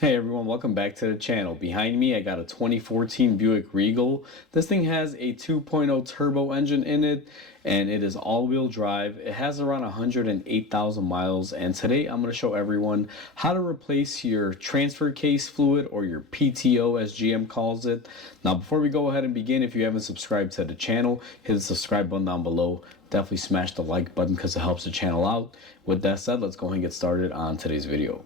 Hey everyone, welcome back to the channel. Behind me I got a 2014 Buick Regal. This thing has a 2.0 turbo engine in it and it is all-wheel drive. It has around 108,000 miles, and today I'm going to show everyone how to replace your transfer case fluid, or your PTO as GM calls it. Now before we go ahead and begin, if you haven't subscribed to the channel, hit the subscribe button down below. Definitely smash the like button because it helps the channel out. With that said, let's go ahead and get started on today's video.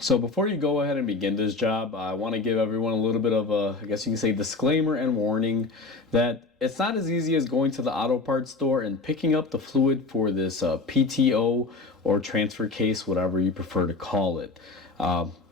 So before you go ahead and begin this job, I want to give everyone a little bit of a, I guess you can say, disclaimer and warning that it's not as easy as going to the auto parts store and picking up the fluid for this PTO or transfer case, whatever you prefer to call it.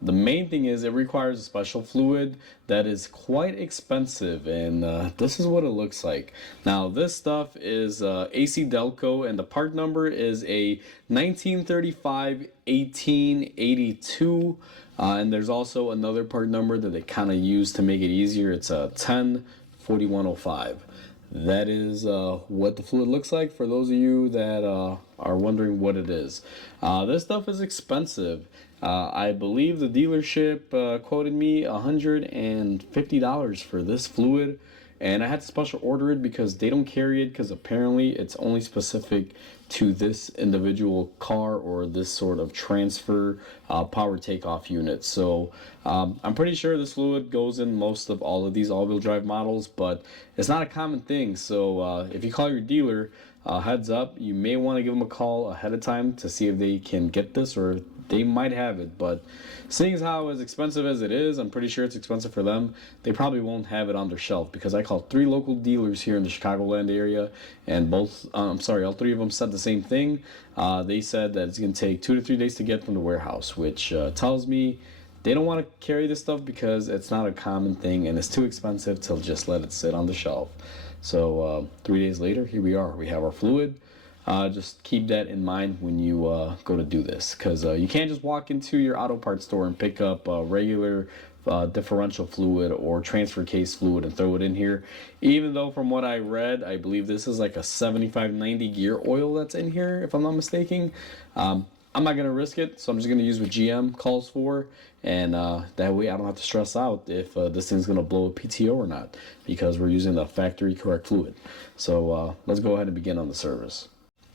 The main thing is it requires a special fluid that is quite expensive, and this is what it looks like. Now this stuff is AC Delco, and the part number is a 1935 1882, and there's also another part number that they kind of use to make it easier. It's a 104105. That is what the fluid looks like for those of you that are wondering what it is. This stuff is expensive. I believe the dealership quoted me $150 for this fluid, and I had to special order it because they don't carry it, because apparently it's only specific to this individual car or this sort of transfer power takeoff unit. So I'm pretty sure this fluid goes in most of all of these all-wheel drive models, but it's not a common thing. So if you call your dealer, heads up, you may want to give them a call ahead of time to see if they can get this, or they might have it. But seeing as how as expensive as it is, I'm pretty sure it's expensive for them. They probably won't have it on their shelf, because I called 3 local dealers here in the Chicagoland area, and all 3 of them said the same thing. They said that it's going to take 2 to 3 days to get from the warehouse, which tells me they don't want to carry this stuff because it's not a common thing and it's too expensive to just let it sit on the shelf. So 3 days later, here we are. We have our fluid. Just keep that in mind when you go to do this, because you can't just walk into your auto parts store and pick up regular differential fluid or transfer case fluid and throw it in here. Even though from what I read, I believe this is like a 75-90 gear oil that's in here, if I'm not mistaken. I'm not going to risk it, so I'm just going to use what GM calls for, and that way I don't have to stress out if this thing's going to blow a PTO or not, because we're using the factory correct fluid. So let's go ahead and begin on the service.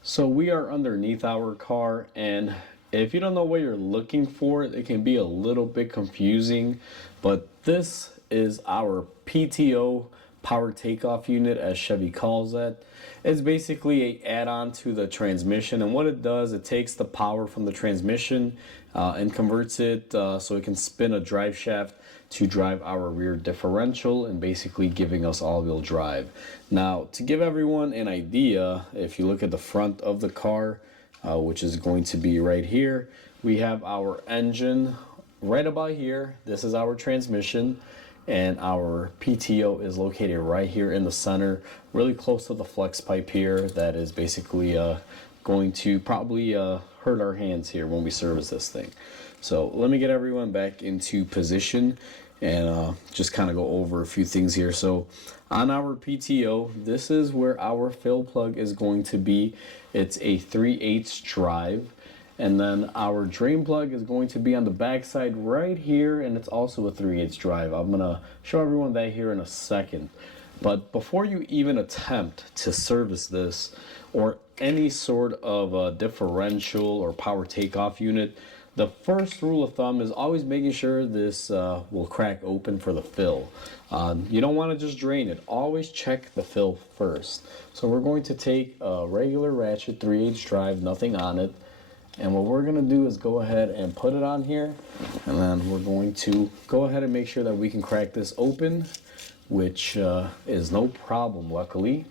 So we are underneath our car, and if you don't know what you're looking for, it can be a little bit confusing, but this is our PTO, power takeoff unit, as Chevy calls it. It's basically an add-on to the transmission, and what it does, it takes the power from the transmission and converts it so it can spin a drive shaft to drive our rear differential, and basically giving us all-wheel drive. Now, to give everyone an idea, if you look at the front of the car, which is going to be right here, we have our engine right about here. This is our transmission, and our PTO is located right here in the center, really close to the flex pipe here. That is basically going to probably hurt our hands here when we service this thing. So let me get everyone back into position and just kind of go over a few things here. So on our PTO, this is where our fill plug is going to be. It's a 3/8 drive. And then our drain plug is going to be on the back side right here, and it's also a 3/8 drive. I'm going to show everyone that here in a second. But before you even attempt to service this or any sort of differential or power takeoff unit, the first rule of thumb is always making sure this will crack open for the fill. You don't want to just drain it. Always check the fill first. So we're going to take a regular ratchet 3/8 drive, nothing on it. And what we're going to do is go ahead and put it on here, and then we're going to go ahead and make sure that we can crack this open, which is no problem, luckily.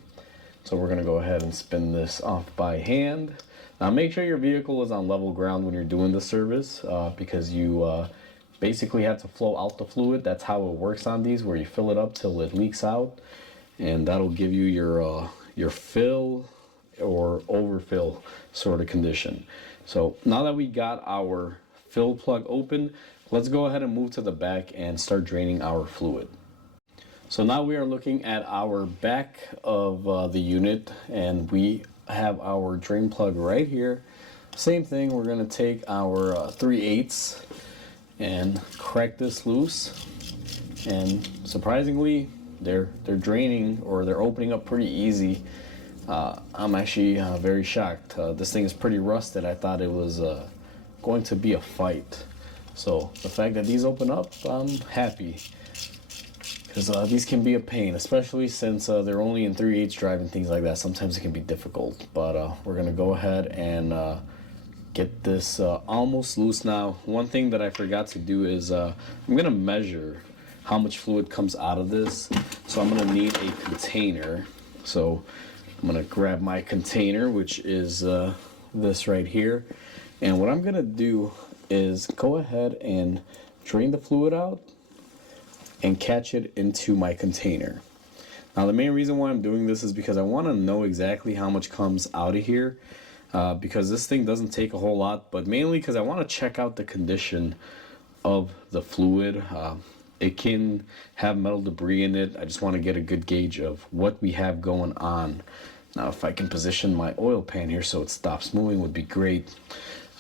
So we're going to go ahead and spin this off by hand. Now make sure your vehicle is on level ground when you're doing the service, because you basically have to flow out the fluid. That's how it works on these, where you fill it up till it leaks out, and that'll give you your fill or overfill sort of condition. So now that we got our fill plug open, let's go ahead and move to the back and start draining our fluid. So now we are looking at our back of the unit, and we have our drain plug right here. Same thing, we're going to take our 3/8 and crack this loose. And surprisingly, they're draining, or they're opening up pretty easy. I'm actually very shocked. This thing is pretty rusted. I thought it was going to be a fight. So the fact that these open up, I'm happy, because these can be a pain, especially since they're only in 3/8 drive and things like that. Sometimes it can be difficult, but we're gonna go ahead and get this almost loose now. One thing that I forgot to do is I'm gonna measure how much fluid comes out of this. So I'm gonna need a container. So I'm gonna grab my container, which is this right here. And what I'm gonna do is go ahead and drain the fluid out and catch it into my container. Now the main reason why I'm doing this is because I want to know exactly how much comes out of here, because this thing doesn't take a whole lot, but mainly because I want to check out the condition of the fluid. It can have metal debris in it. I just want to get a good gauge of what we have going on. Now if I can position my oil pan here so it stops moving would be great.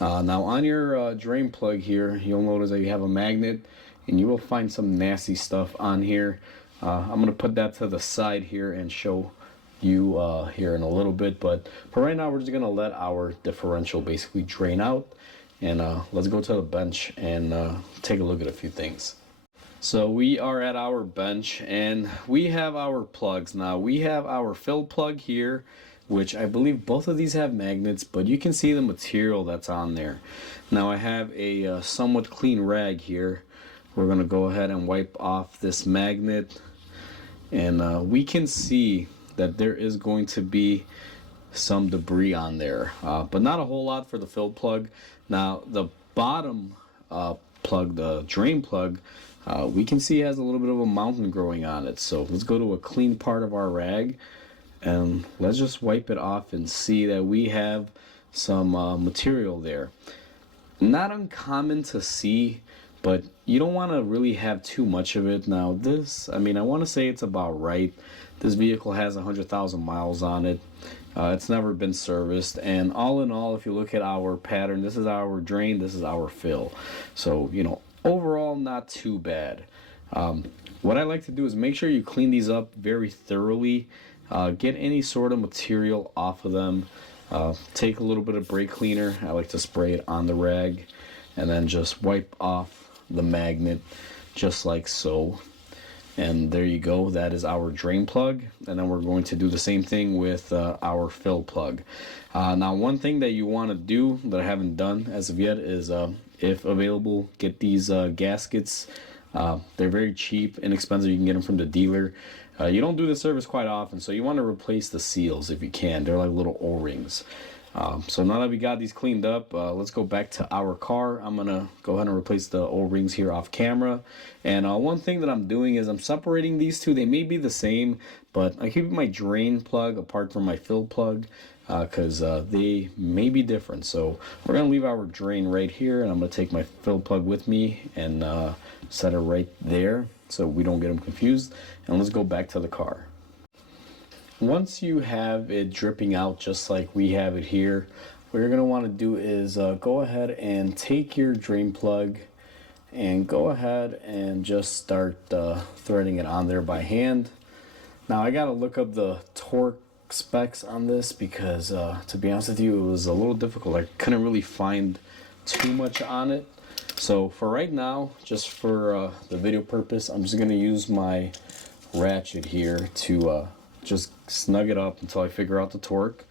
Now on your drain plug here, you'll notice that you have a magnet, and you will find some nasty stuff on here. I'm going to put that to the side here and show you here in a little bit, but for right now we're just going to let our differential basically drain out, and let's go to the bench and take a look at a few things. So we are at our bench, and we have our plugs. Now we have our fill plug here, which I believe both of these have magnets, but you can see the material that's on there. Now I have a somewhat clean rag here. We're going to go ahead and wipe off this magnet, and we can see that there is going to be some debris on there, but not a whole lot for the fill plug. Now the bottom plug, the drain plug, we can see has a little bit of a mountain growing on it. So let's go to a clean part of our rag and let's just wipe it off and see that we have some material there. Not uncommon to see, but you don't want to really have too much of it. Now this, I mean, I want to say it's about right. This vehicle has 100,000 miles on it. It's never been serviced, and all in all, if you look at our pattern, this is our drain, this is our fill. So, you know, overall not too bad. What I like to do is make sure you clean these up very thoroughly. Get any sort of material off of them. Take a little bit of brake cleaner. I like to spray it on the rag, and then just wipe off the magnet just like so. And there you go, that is our drain plug. And then we're going to do the same thing with our fill plug. Now one thing that you want to do that I haven't done as of yet is, if available, get these gaskets. They're very cheap, inexpensive. You can get them from the dealer. You don't do the service quite often, so you want to replace the seals if you can. They're like little O-rings. So now that we got these cleaned up, let's go back to our car. I'm gonna go ahead and replace the O-rings here off camera. And one thing that I'm doing is I'm separating these two. They may be the same, but I keep my drain plug apart from my fill plug, because they may be different. So we're gonna leave our drain right here, and I'm gonna take my fill plug with me and set it right there so we don't get them confused. And let's go back to the car. Once you have it dripping out just like we have it here, what you're going to want to do is go ahead and take your drain plug and go ahead and just start threading it on there by hand. Now I got to look up the torque specs on this because to be honest with you, it was a little difficult. I couldn't really find too much on it. So for right now, just for the video purpose, I'm just going to use my ratchet here to just snug it up until I figure out the torque.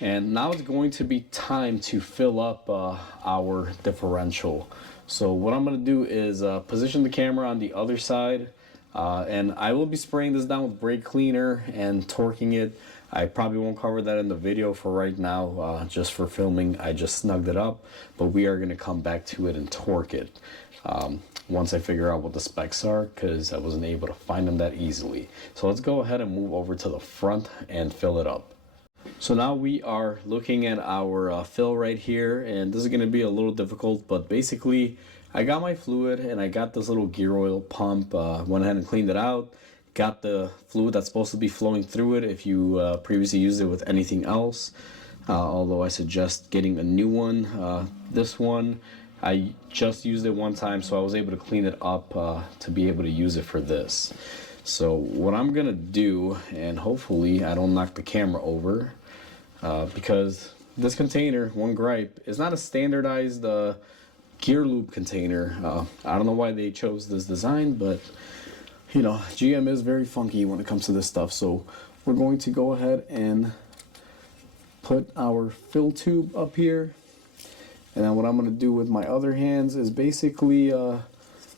And now it's going to be time to fill up our differential. So what I'm going to do is position the camera on the other side, and I will be spraying this down with brake cleaner and torquing it. I probably won't cover that in the video for right now, just for filming. I just snugged it up, but we are going to come back to it and torque it once I figure out what the specs are, because I wasn't able to find them that easily. So let's go ahead and move over to the front and fill it up. So now we are looking at our fill right here, and this is going to be a little difficult, but basically I got my fluid and I got this little gear oil pump, went ahead and cleaned it out, got the fluid that's supposed to be flowing through it if you previously used it with anything else, although I suggest getting a new one. This one I just used it one time, so I was able to clean it up to be able to use it for this. So what I'm gonna do, and hopefully I don't knock the camera over, because this container, one gripe, is not a standardized gear lube container. I don't know why they chose this design, but you know, GM is very funky when it comes to this stuff. So we're going to go ahead and put our fill tube up here. And then what I'm going to do with my other hands is basically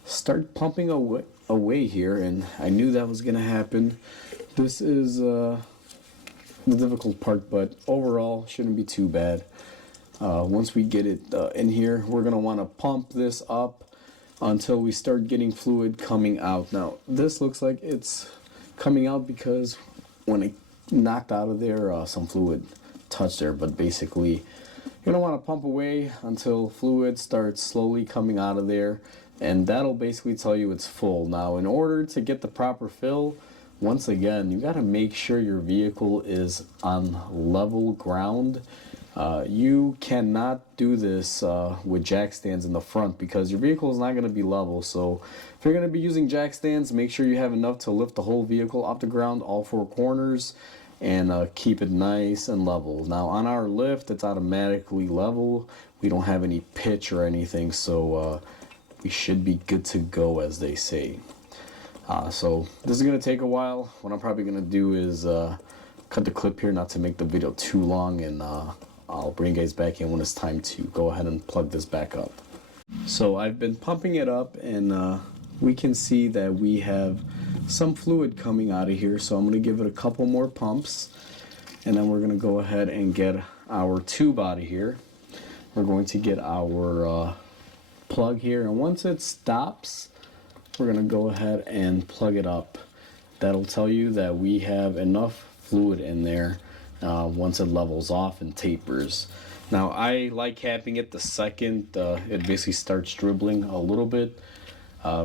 start pumping away here. And I knew that was going to happen. This is the difficult part, but overall shouldn't be too bad. Once we get it in here, we're going to want to pump this up until we start getting fluid coming out. Now, this looks like it's coming out because when it knocked out of there, some fluid touched there, but basically you're gonna want to pump away until fluid starts slowly coming out of there, and that'll basically tell you it's full. Now, in order to get the proper fill, once again, you got to make sure your vehicle is on level ground. You cannot do this with jack stands in the front because your vehicle is not going to be level. So if you're going to be using jack stands, make sure you have enough to lift the whole vehicle off the ground, all four corners, and keep it nice and level. Now on our lift, it's automatically level. We don't have any pitch or anything, so we should be good to go, as they say. So this is going to take a while. What I'm probably going to do is cut the clip here, not to make the video too long, and I'll bring you guys back in when it's time to go ahead and plug this back up. So I've been pumping it up, and we can see that we have some fluid coming out of here. So I'm going to give it a couple more pumps, and then we're going to go ahead and get our tube out of here. We're going to get our plug here, and once it stops, we're going to go ahead and plug it up. That'll tell you that we have enough fluid in there once it levels off and tapers. Now I like capping it the second it basically starts dribbling a little bit,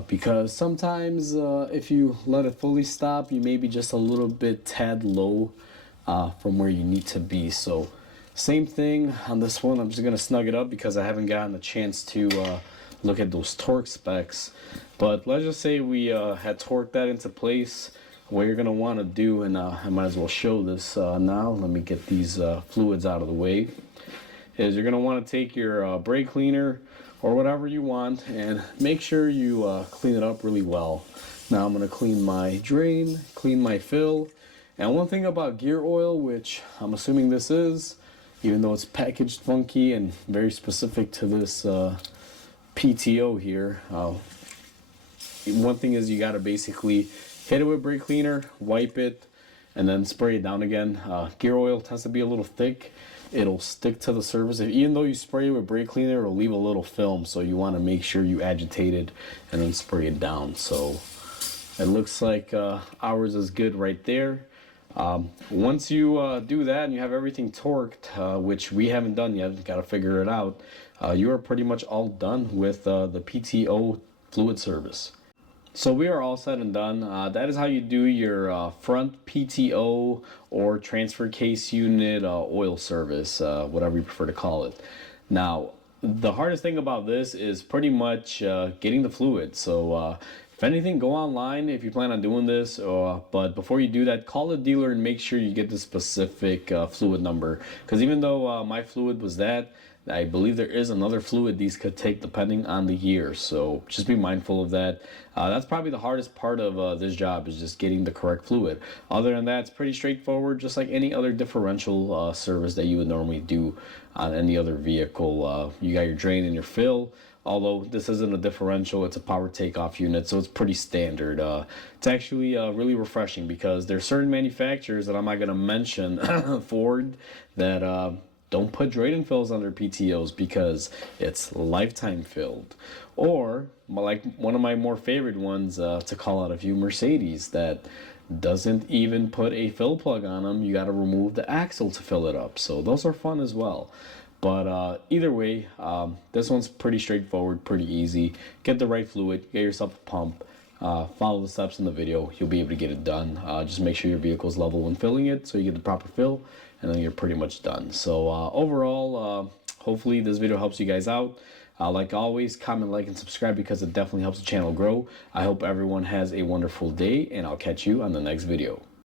because sometimes if you let it fully stop, you may be just a little bit tad low from where you need to be. So same thing on this one. I'm just gonna snug it up because I haven't gotten a chance to look at those torque specs. But let's just say we had torqued that into place. What you're gonna want to do, and I might as well show this now. Let me get these fluids out of the way. Is you're gonna want to take your brake cleaner or whatever you want and make sure you clean it up really well. Now I'm gonna clean my drain, clean my fill, and one thing about gear oil, which I'm assuming this is, even though it's packaged funky and very specific to this PTO here, one thing is you gotta basically hit it with brake cleaner, wipe it, and then spray it down again. Gear oil tends to be a little thick. It'll stick to the surface. Even though you spray it with brake cleaner, it'll leave a little film, so you want to make sure you agitate it and then spray it down. So it looks like ours is good right there. Once you do that and you have everything torqued, which we haven't done yet, got to figure it out, you are pretty much all done with the PTO fluid service. So we are all said and done. That is how you do your front PTO or transfer case unit oil service, whatever you prefer to call it. Now, the hardest thing about this is pretty much getting the fluid. So if anything, go online if you plan on doing this. But before you do that, call the dealer and make sure you get the specific fluid number. Because even though my fluid was that, I believe there is another fluid these could take depending on the year, so just be mindful of that. That's probably the hardest part of this job, is just getting the correct fluid. Other than that, it's pretty straightforward, just like any other differential service that you would normally do on any other vehicle. You got your drain and your fill. Although this isn't a differential, it's a power takeoff unit, so it's pretty standard. It's actually really refreshing because there's certain manufacturers that I'm not going to mention, Ford, that don't put drain fills under PTOs because it's lifetime filled. Or, like one of my more favorite ones, to call out a few, Mercedes, that doesn't even put a fill plug on them. You got to remove the axle to fill it up. So those are fun as well. But either way, this one's pretty straightforward, pretty easy. Get the right fluid, get yourself a pump, follow the steps in the video, you'll be able to get it done. Just make sure your vehicle's level when filling it so you get the proper fill, and then you're pretty much done. So overall, hopefully this video helps you guys out. Like always, comment, like, and subscribe because it definitely helps the channel grow. I hope everyone has a wonderful day, and I'll catch you on the next video.